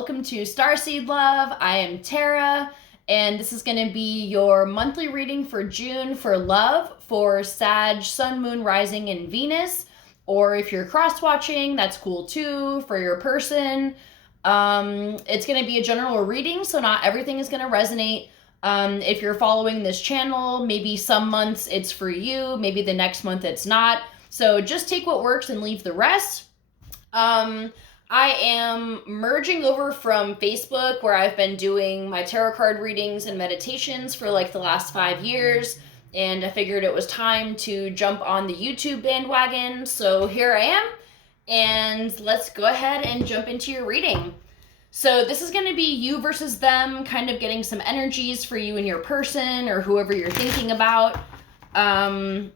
welcome to Starseed Love. I am Tara, and this is going to be your monthly reading for June for love for Sag, Sun, Moon, Rising, and Venus. Or if you're cross-watching, that's cool too for your person. It's going to be a general reading, so not everything is going to resonate. If you're following this channel, maybe some months it's for you, maybe the next month it's not. So just take what works and leave the rest. I am merging over from Facebook, where I've been doing my tarot card readings and meditations for like the last 5 years, and I figured it was time to jump on the YouTube bandwagon, so here I am, and let's go ahead and jump into your reading. So this is going to be you versus them, kind of getting some energies for you and your person, or whoever you're thinking about, and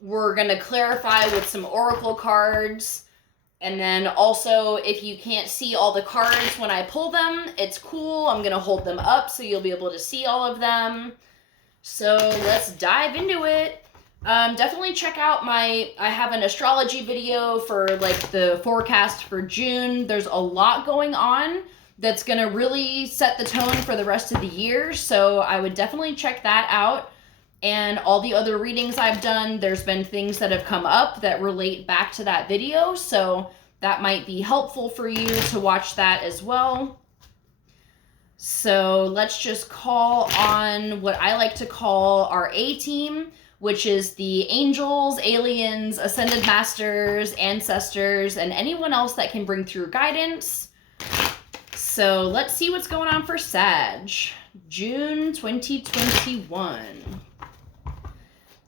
we're going to clarify with some oracle cards. And then also, if you can't see all the cards when I pull them, it's cool. I'm going to hold them up so you'll be able to see all of them. So let's dive into it. Definitely check out I have an astrology video for like the forecast for June. There's a lot going on that's going to really set the tone for the rest of the year. So I would definitely check that out. And all the other readings I've done, there's been things that have come up that relate back to that video, so that might be helpful for you to watch that as well. So let's just call on what I like to call our A-team, which is the angels, aliens, ascended masters, ancestors, and anyone else that can bring through guidance. So let's see what's going on for Sag, June 2021.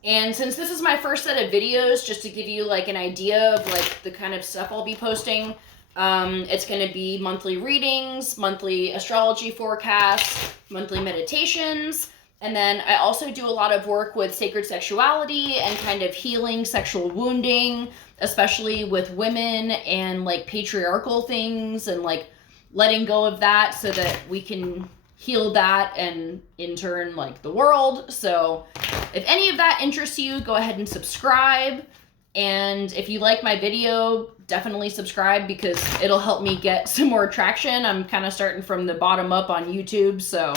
And since this is my first set of videos, just to give you like an idea of like the kind of stuff I'll be posting, it's going to be monthly readings, monthly astrology forecasts, monthly meditations, and then I also do a lot of work with sacred sexuality and kind of healing sexual wounding, especially with women and like patriarchal things and like letting go of that so that we can heal that and in turn like the world. So if any of that interests you, go ahead and subscribe. And if you like my video, definitely subscribe because it'll help me get some more traction. I'm kind of starting from the bottom up on YouTube, so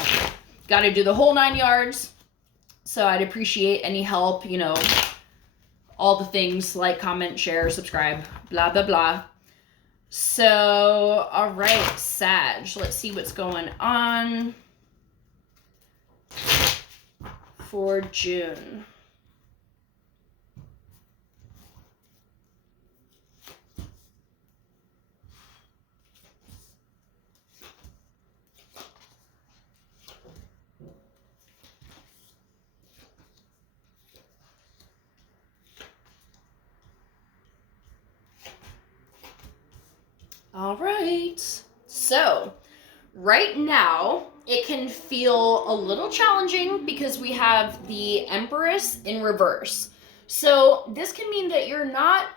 got to do the whole 9 yards. So I'd appreciate any help, you know, all the things like, comment, share, subscribe, blah, blah, blah. So, all right, Sag, let's see what's going on for June. All right, so right now it can feel a little challenging because we have the Empress in reverse. So this can mean that you're not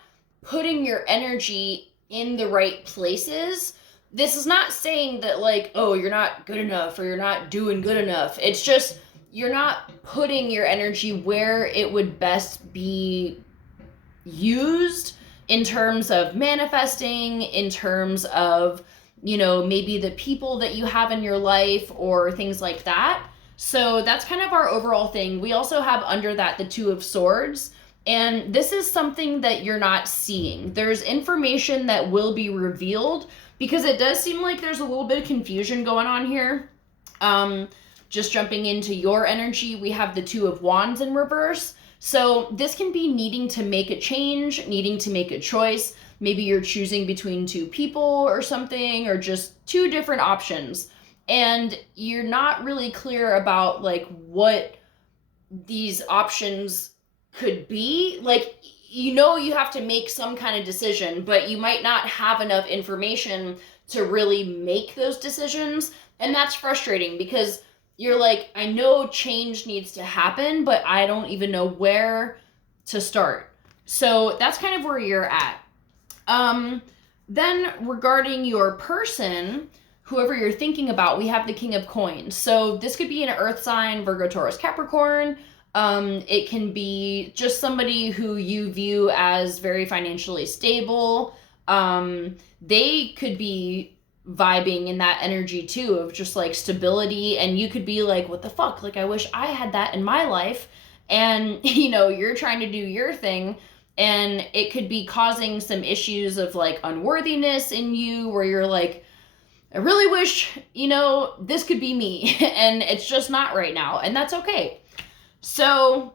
putting your energy in the right places. This is not saying that like, oh, you're not good enough or you're not doing good enough. It's just you're not putting your energy where it would best be used in terms of manifesting, in terms of, you know, maybe the people that you have in your life or things like that. So that's kind of our overall thing. We also have under that the Two of Swords, and this is something that you're not seeing. There's information that will be revealed because it does seem like there's a little bit of confusion going on here. Just jumping into your energy, we have the Two of Wands in reverse. So this can be needing to make a change, needing to make a choice. Maybe you're choosing between two people or something, or just two different options. And you're not really clear about like what these options could be. Like, you know, you have to make some kind of decision, but you might not have enough information to really make those decisions. And that's frustrating because you're like, I know change needs to happen, but I don't even know where to start. So that's kind of where you're at. Then regarding your person, whoever you're thinking about, we have the King of Coins. So this could be an earth sign, Virgo, Taurus, Capricorn. It can be just somebody who you view as very financially stable. they could be vibing in that energy too of just like stability, and you could be like, what the fuck, like I wish I had that in my life, and you know, you're trying to do your thing, and it could be causing some issues of like unworthiness in you where you're like, I really wish, you know, this could be me and it's just not right now, and that's okay. So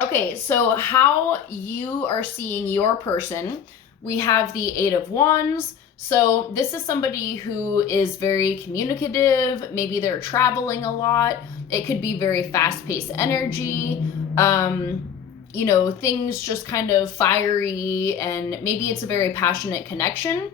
how you are seeing your person, we have the Eight of Wands. So this is somebody who is very communicative. Maybe they're traveling a lot. It could be very fast-paced energy. You know, things just kind of fiery, and maybe it's a very passionate connection.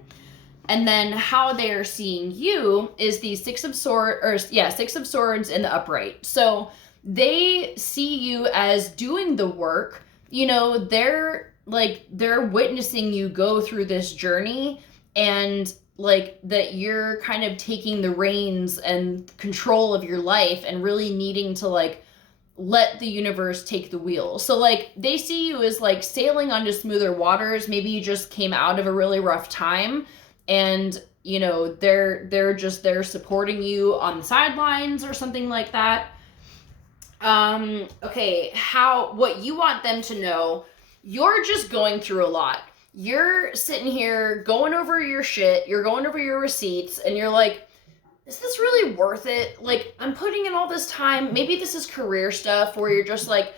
And then how they are seeing you is the Six of Swords in the upright. So they see you as doing the work. You know, they're witnessing you go through this journey, and like that you're kind of taking the reins and control of your life and really needing to like let the universe take the wheel. So like they see you as like sailing onto smoother waters. Maybe you just came out of a really rough time, and you know, they're just there supporting you on the sidelines or something like that. Okay, what you want them to know, you're just going through a lot. You're sitting here going over your shit, you're going over your receipts, and you're like, is this really worth it? Like, I'm putting in all this time. Maybe this is career stuff where you're just like,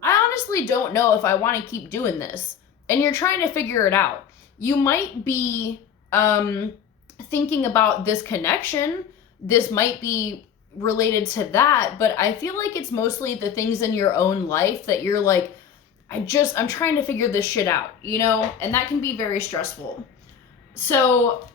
I honestly don't know if I want to keep doing this. And you're trying to figure it out. You might be thinking about this connection. This might be related to that, but I feel like it's mostly the things in your own life that you're like, I'm trying to figure this shit out, you know, and that can be very stressful. So,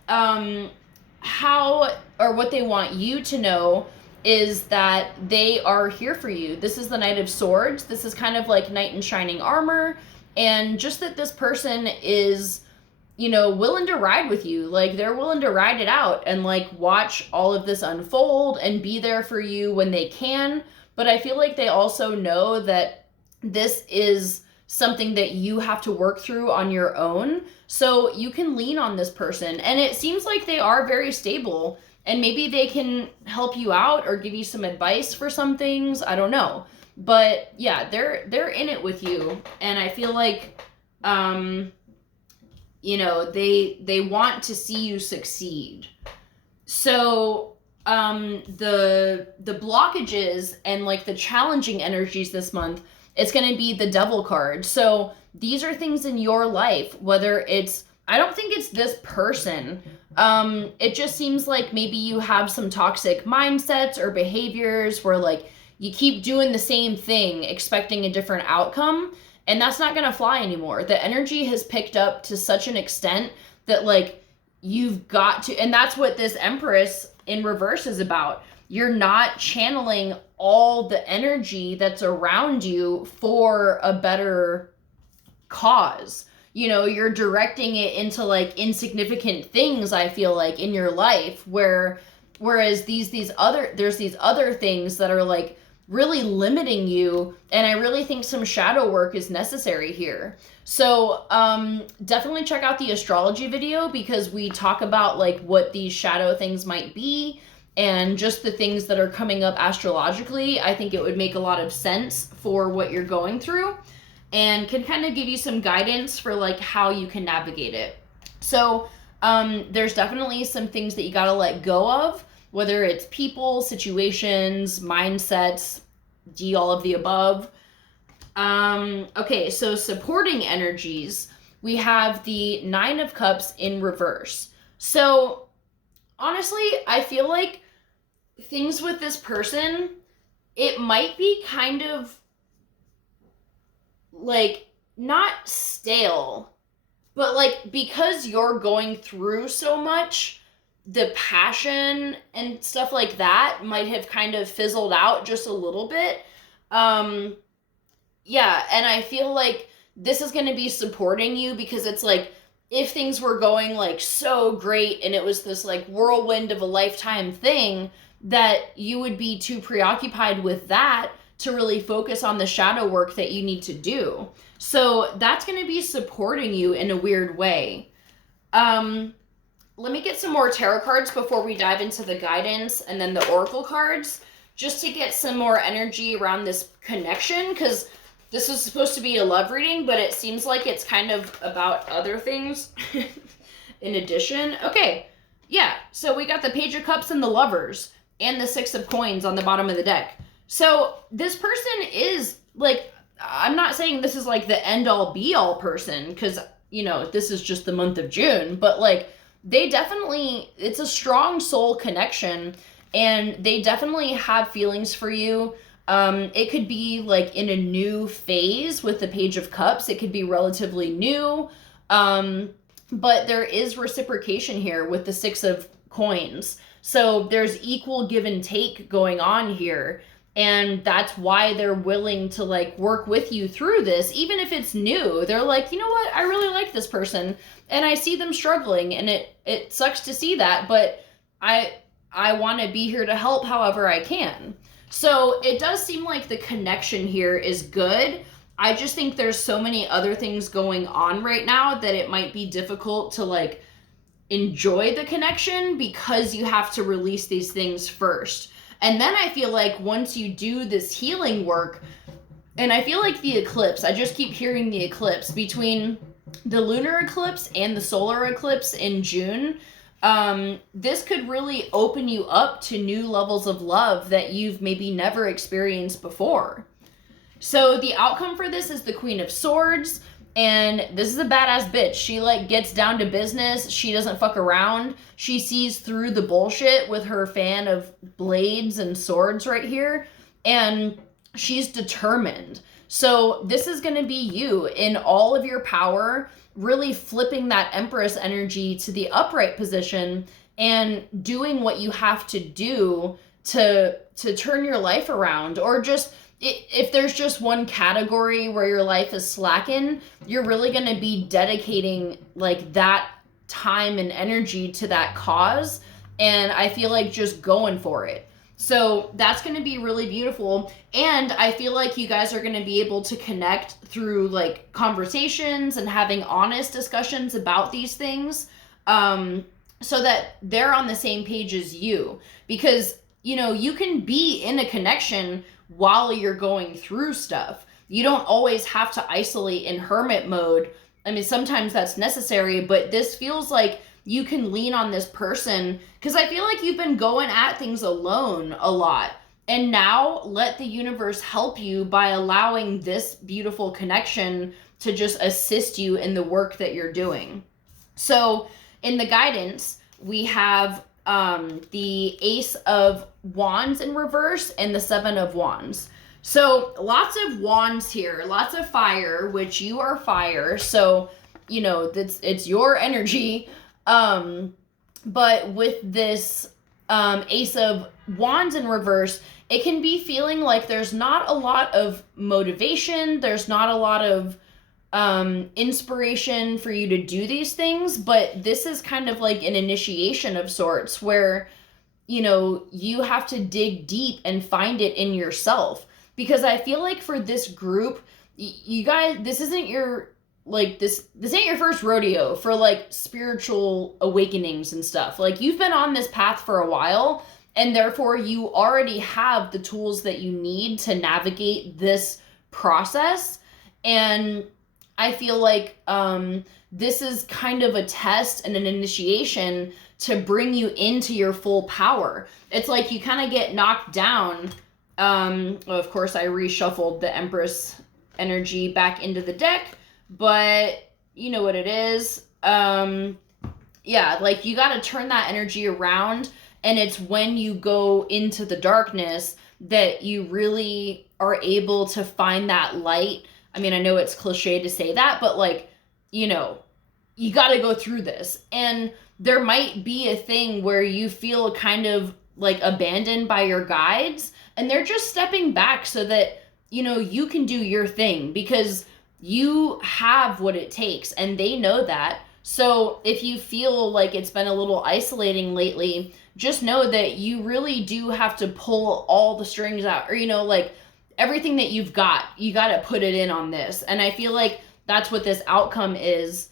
what they want you to know is that they are here for you. This is the Knight of Swords. This is kind of like knight in shining armor, and just that this person is, you know, willing to ride with you. Like, they're willing to ride it out and like watch all of this unfold and be there for you when they can. But I feel like they also know that this is something that you have to work through on your own. So you can lean on this person, and it seems like they are very stable, and maybe they can help you out or give you some advice for some things. I don't know. But yeah, they're in it with you, and I feel like you know, they want to see you succeed. So the blockages and like the challenging energies this month, it's going to be the Devil card. So these are things in your life, whether it's, I don't think it's this person. It just seems like maybe you have some toxic mindsets or behaviors where like you keep doing the same thing, expecting a different outcome. And that's not going to fly anymore. The energy has picked up to such an extent that like you've got to, and that's what this Empress in reverse is about. You're not channeling all the energy that's around you for a better cause. You know, you're directing it into like insignificant things, I feel like, in your life, whereas there's these other things that are like really limiting you, and I really think some shadow work is necessary here. So definitely check out the astrology video, because we talk about like what these shadow things might be and just the things that are coming up astrologically. I think it would make a lot of sense for what you're going through and can kind of give you some guidance for like how you can navigate it. So there's definitely some things that you got to let go of, whether it's people, situations, mindsets, all of the above. Okay, so supporting energies, we have the Nine of Cups in reverse. So honestly, I feel like things with this person, it might be kind of like not stale, but like because you're going through so much, the passion and stuff like that might have kind of fizzled out just a little bit. Yeah, and I feel like this is going to be supporting you, because it's like if things were going like so great and it was this like whirlwind of a lifetime thing, that you would be too preoccupied with that to really focus on the shadow work that you need to do. So that's going to be supporting you in a weird way. Let me get some more tarot cards before we dive into the guidance and then the oracle cards, just to get some more energy around this connection, because this is supposed to be a love reading, but it seems like it's kind of about other things in addition. Okay, yeah, so we got the Page of Cups and the Lovers and the Six of Coins on the bottom of the deck. So this person is, like, I'm not saying this is like the end-all be-all person, because, you know, this is just the month of June, but like, they definitely, it's a strong soul connection, and they definitely have feelings for you. It could be like in a new phase with the Page of Cups. It could be relatively new, but there is reciprocation here with the Six of Coins. So there's equal give and take going on here. And that's why they're willing to like work with you through this, even if it's new. They're like, you know what, I really like this person, and I see them struggling, and it sucks to see that, but I want to be here to help however I can. So it does seem like the connection here is good. I just think there's so many other things going on right now that it might be difficult to like enjoy the connection, because you have to release these things first. And then I feel like once you do this healing work, and I feel like the eclipse, I just keep hearing the eclipse, between the lunar eclipse and the solar eclipse in June, this could really open you up to new levels of love that you've maybe never experienced before. So the outcome for this is the Queen of Swords. And this is a badass bitch. She like gets down to business. She doesn't fuck around. She sees through the bullshit with her fan of blades and swords right here. And she's determined. So this is going to be you in all of your power, really flipping that Empress energy to the upright position and doing what you have to do to turn your life around. Or just, if there's just one category where your life is slacking, you're really going to be dedicating like that time and energy to that cause. And I feel like just going for it. So that's going to be really beautiful. And I feel like you guys are going to be able to connect through like conversations and having honest discussions about these things, so that they're on the same page as you. Because, you know, you can be in a connection while you're going through stuff. You don't always have to isolate in hermit mode. I mean, sometimes that's necessary, but this feels like you can lean on this person, because I feel like you've been going at things alone a lot. And now let the universe help you by allowing this beautiful connection to just assist you in the work that you're doing. So in the guidance, we have the Ace of Wands in reverse and the Seven of Wands. So lots of wands here, lots of fire, which you are fire. So, you know, it's your energy. But with this Ace of Wands in reverse, it can be feeling like there's not a lot of motivation. There's not a lot of inspiration for you to do these things. But this is kind of like an initiation of sorts where, you know, you have to dig deep and find it in yourself. Because I feel like for this group, you guys, this isn't your, like, this ain't your first rodeo for, like, spiritual awakenings and stuff. Like, you've been on this path for a while, and therefore you already have the tools that you need to navigate this process. And I feel like this is kind of a test and an initiation to bring you into your full power. It's like you kind of get knocked down. Of course, I reshuffled the Empress energy back into the deck, but you know what it is. Yeah, like you got to turn that energy around, and it's when you go into the darkness that you really are able to find that light. I mean, I know it's cliche to say that, but like, you know, you got to go through this. And there might be a thing where you feel kind of like abandoned by your guides, and they're just stepping back so that, you know, you can do your thing, because you have what it takes and they know that. So if you feel like it's been a little isolating lately, just know that you really do have to pull all the strings out, or, you know, like everything that you've got, you got to put it in on this. And I feel like that's what this outcome is.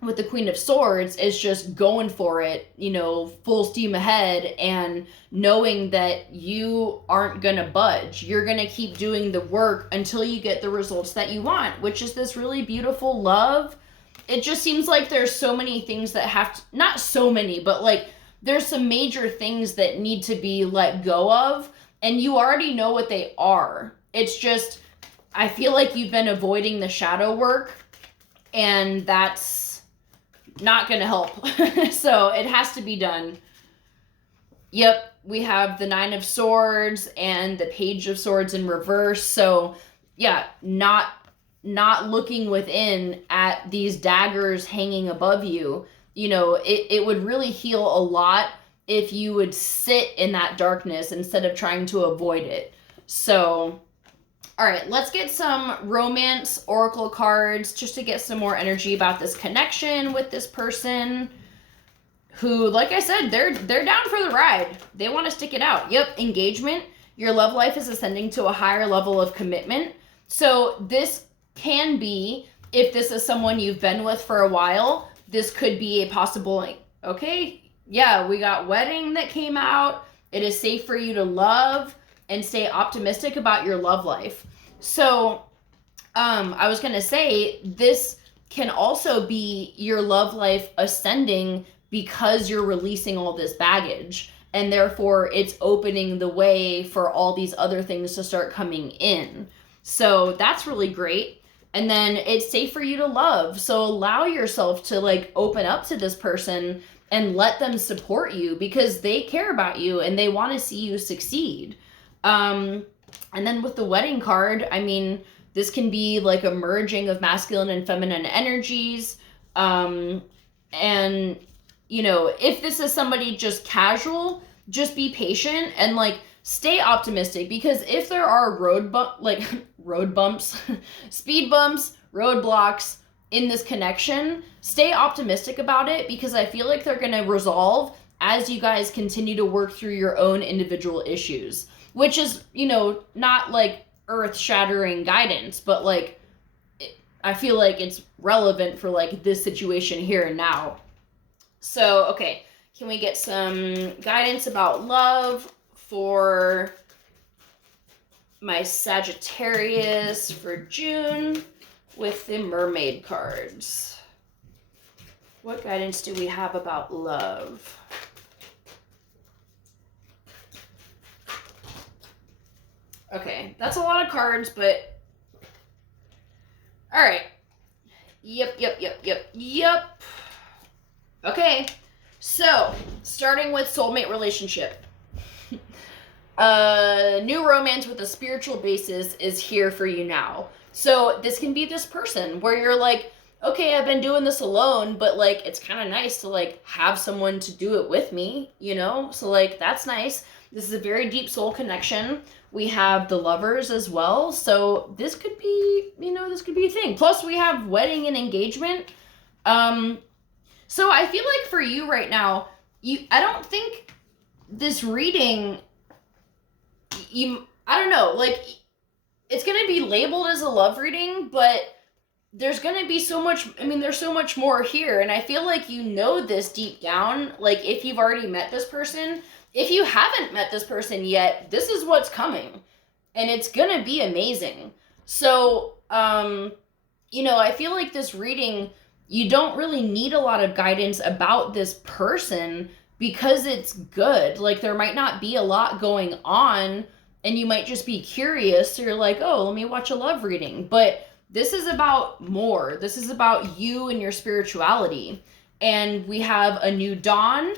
with the Queen of Swords is just going for it, you know, full steam ahead, and knowing that you aren't gonna budge. You're gonna keep doing the work until you get the results that you want, which is this really beautiful love. It just seems like there's so many things that have to, not so many, but like there's some major things that need to be let go of, and you already know what they are. It's just, I feel like you've been avoiding the shadow work, and that's not gonna help. So it has to be done. Yep, we have the Nine of Swords and the Page of Swords in reverse. So yeah, not looking within at these daggers hanging above you. You know, it would really heal a lot if you would sit in that darkness instead of trying to avoid it. So all right, let's get some romance oracle cards just to get some more energy about this connection with this person who, like I said, they're down for the ride. They want to stick it out. Yep, engagement. Your love life is ascending to a higher level of commitment. So this can be, if this is someone you've been with for a while, this could be a possible, like, okay, yeah, we got wedding that came out. It is safe for you to love and stay optimistic about your love life. So, I was going to say, this can also be your love life ascending because you're releasing all this baggage, and therefore it's opening the way for all these other things to start coming in. So that's really great. And then it's safe for you to love. So allow yourself to like open up to this person and let them support you because they care about you and they want to see you succeed. And then with the wedding card, I mean, this can be like a merging of masculine and feminine energies. And, you know, if this is somebody just casual, just be patient and like stay optimistic, because if there are road bumps, speed bumps, roadblocks in this connection, stay optimistic about it, because I feel like they're going to resolve as you guys continue to work through your own individual issues. Which is, you know, not like earth-shattering guidance, but like, I feel like it's relevant for like this situation here and now. So, okay, can we get some guidance about love for my Sagittarius for June with the mermaid cards? What guidance do we have about love? Okay, that's a lot of cards, but all right. Yep. Okay, so starting with soulmate relationship. New romance with a spiritual basis is here for you now. So this can be this person where you're like, okay, I've been doing this alone, but like it's kind of nice to like have someone to do it with me, you know? So like that's nice. This is a very deep soul connection. We have the Lovers as well. So this could be, you know, this could be a thing. Plus we have wedding and engagement. So I feel like for you right now, I don't think this reading, I don't know, like it's going to be labeled as a love reading, but there's going to be so much, I mean, there's so much more here. And I feel like you know this deep down, like if you've already met this person. If you haven't met this person yet, this is what's coming. And it's going to be amazing. So, you know, I feel like this reading, you don't really need a lot of guidance about this person because it's good. Like, there might not be a lot going on, and you might just be curious. So you're like, oh, let me watch a love reading. But this is about more. This is about you and your spirituality. And we have a new dawn.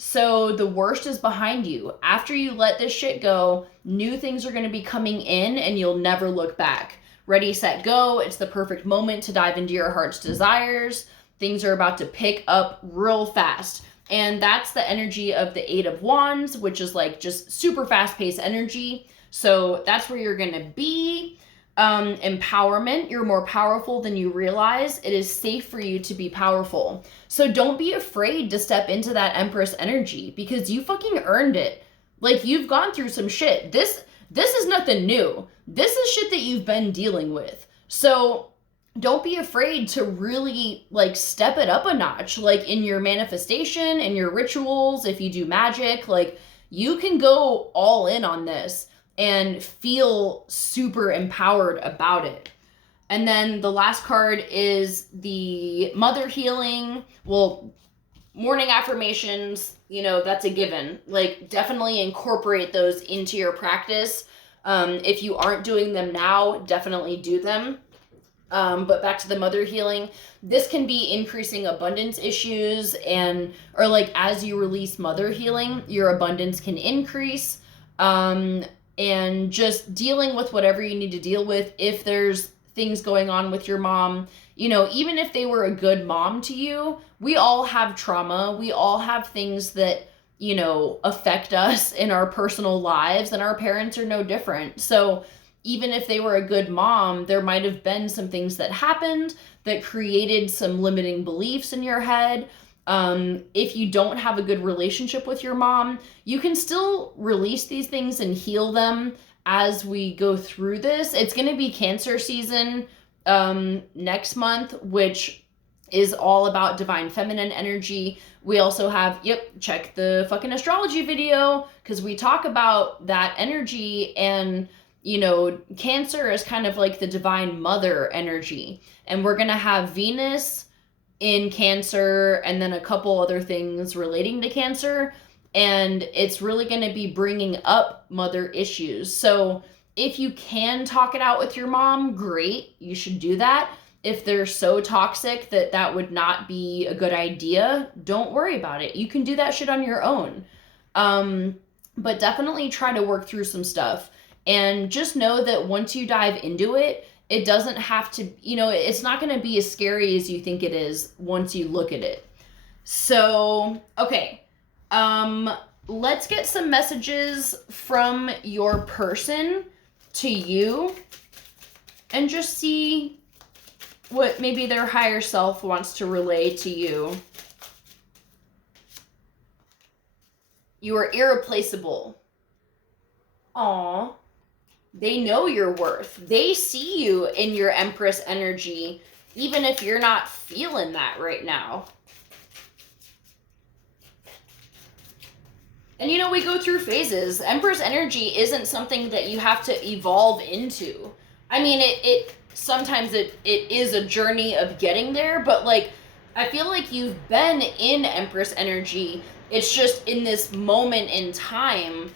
So the worst is behind you. After you let this shit go, new things are going to be coming in and you'll never look back. Ready, set, go. It's the perfect moment to dive into your heart's desires. Things are about to pick up real fast. And that's the energy of the Eight of Wands, which is like just super fast-paced energy. So that's where you're going to be. Empowerment. You're more powerful than you realize. It is safe for you to be powerful. So don't be afraid to step into that Empress energy because you fucking earned it. Like, you've gone through some shit. This is nothing new. This is shit that you've been dealing with. So don't be afraid to really like step it up a notch, like in your manifestation and your rituals. If you do magic, like you can go all in on this and feel super empowered about it. And then the last card is the mother healing. Well, morning affirmations, you know, that's a given. Like, definitely incorporate those into your practice. If you aren't doing them now, definitely do them. But back to the mother healing, this can be increasing abundance issues, or like as you release mother healing, your abundance can increase. And just dealing with whatever you need to deal with. If there's things going on with your mom, you know, even if they were a good mom to you, we all have trauma. We all have things that, you know, affect us in our personal lives, and our parents are no different. So even if they were a good mom, there might have been some things that happened that created some limiting beliefs in your head. If you don't have a good relationship with your mom, you can still release these things and heal them as we go through this. It's going to be Cancer season next month, which is all about divine feminine energy. We also have, check the fucking astrology video, because we talk about that energy. And you know, Cancer is kind of like the divine mother energy. And we're going to have Venus in Cancer and then a couple other things relating to Cancer. And it's really going to be bringing up mother issues. So if you can talk it out with your mom, great. You should do that. If they're so toxic that that would not be a good idea, don't worry about it. You can do that shit on your own. But definitely try to work through some stuff. And just know that once you dive into it, it doesn't have to, you know, it's not going to be as scary as you think it is once you look at it. So, okay. Let's get some messages from your person to you and just see what maybe their higher self wants to relay to you. You are irreplaceable. Aww. They know your worth. They see you in your Empress energy, even if you're not feeling that right now. And you know, we go through phases. Empress energy isn't something that you have to evolve into. I mean, it sometimes it is a journey of getting there, but like, I feel like you've been in Empress energy. It's just in this moment in time,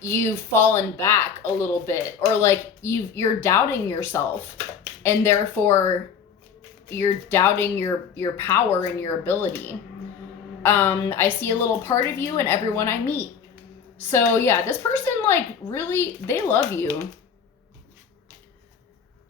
you've fallen back a little bit, or like you're doubting yourself, and therefore you're doubting your power and your ability. I see a little part of you in everyone I meet. So yeah, this person, like, really, they love you.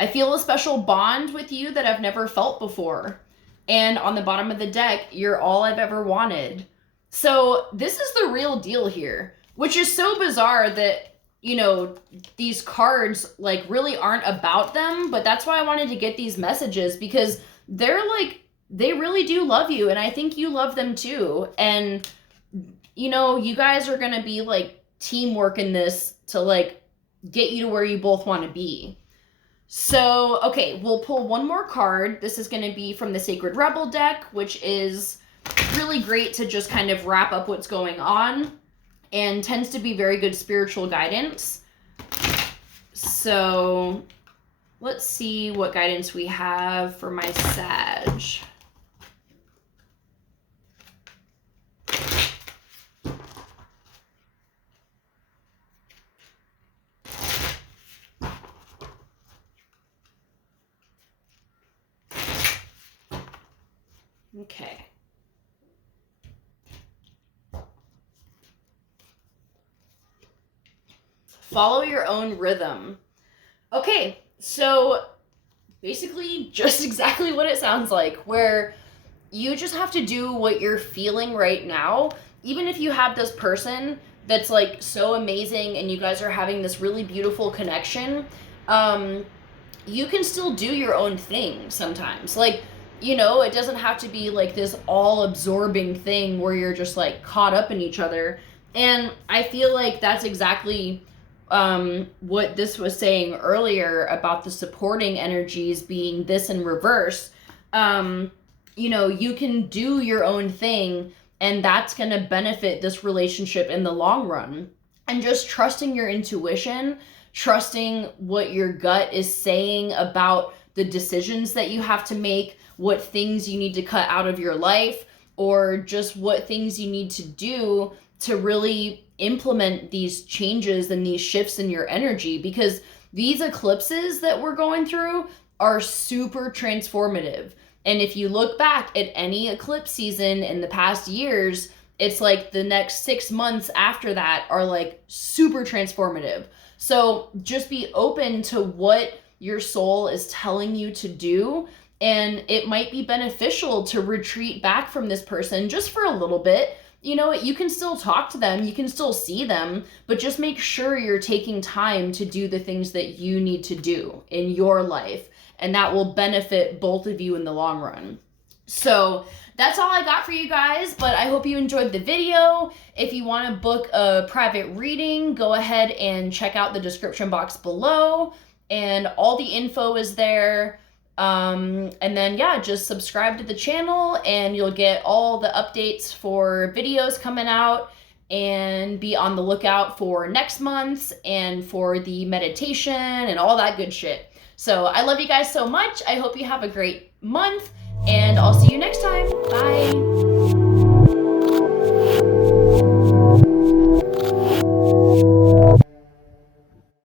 I feel a special bond with you that I've never felt before. And on the bottom of the deck, you're all I've ever wanted. So this is the real deal here, which is so bizarre that, you know, these cards like really aren't about them, but that's why I wanted to get these messages, because they're like, they really do love you, and I think you love them too. And, you know, you guys are going to be like teamwork in this to like get you to where you both want to be. So, okay, we'll pull one more card. This is going to be from the Sacred Rebel deck, which is really great to just kind of wrap up what's going on, and tends to be very good spiritual guidance. So let's see what guidance we have for my Sag. Okay. Follow your own rhythm. Okay, so basically just exactly what it sounds like, where you just have to do what you're feeling right now. Even if you have this person that's like so amazing and you guys are having this really beautiful connection, you can still do your own thing sometimes. Like, you know, it doesn't have to be like this all-absorbing thing where you're just like caught up in each other. And I feel like that's exactly what this was saying earlier about the supporting energies being this in reverse, you know, you can do your own thing, and that's going to benefit this relationship in the long run. And just trusting your intuition, trusting what your gut is saying about the decisions that you have to make, what things you need to cut out of your life, or just what things you need to do to really implement these changes and these shifts in your energy. Because these eclipses that we're going through are super transformative. And if you look back at any eclipse season in the past years, it's like the next 6 months after that are like super transformative. So just be open to what your soul is telling you to do. And it might be beneficial to retreat back from this person just for a little bit. You know, you can still talk to them, you can still see them, but just make sure you're taking time to do the things that you need to do in your life. And that will benefit both of you in the long run. So that's all I got for you guys, but I hope you enjoyed the video. If you want to book a private reading, go ahead and check out the description box below, and all the info is there. And then, yeah, just subscribe to the channel and you'll get all the updates for videos coming out, and be on the lookout for next month's and for the meditation and all that good shit. So I love you guys so much. I hope you have a great month, and I'll see you next time. Bye.